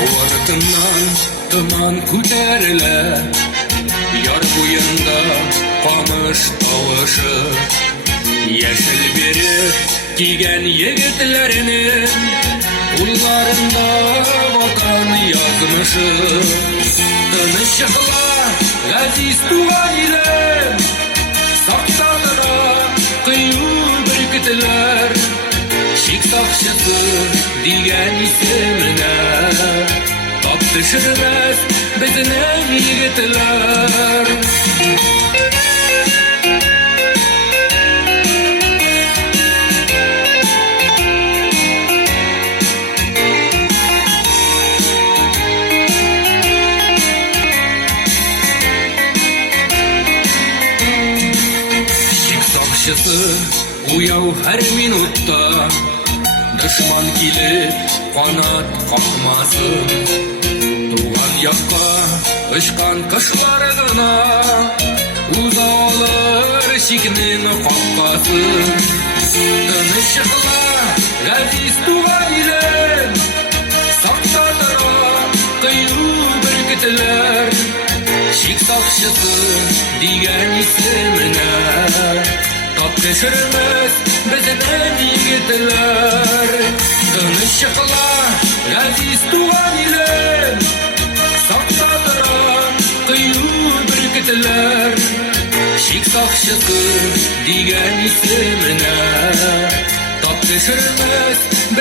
Артından тыман күтәрелә, яр буенда камыш тавышы. Яшел берек кигән егетләрнең кулларында ватан язмышы. Тыныч йокла, газиз туган илем, сакта тора кыю бөркетләр. Шик сакчысы дигән исеменә тап төшермәс безнең егетләр. Уяу һәр минутта, дошман килеп канат какмасын. Туган якка очкан кошлар гына уза алыр шикнең капкасын. Тыныч йокла, газиз туган илем, сакта тора кыю бөркетләр. Шик сакчысы дигән исеменә тап төшермәс безнең егетләр. Тыныч йокла, газиз туган илем, сакта тора кыю бөркетләр. Шик сакчысы дигән исеменә тап төшермәс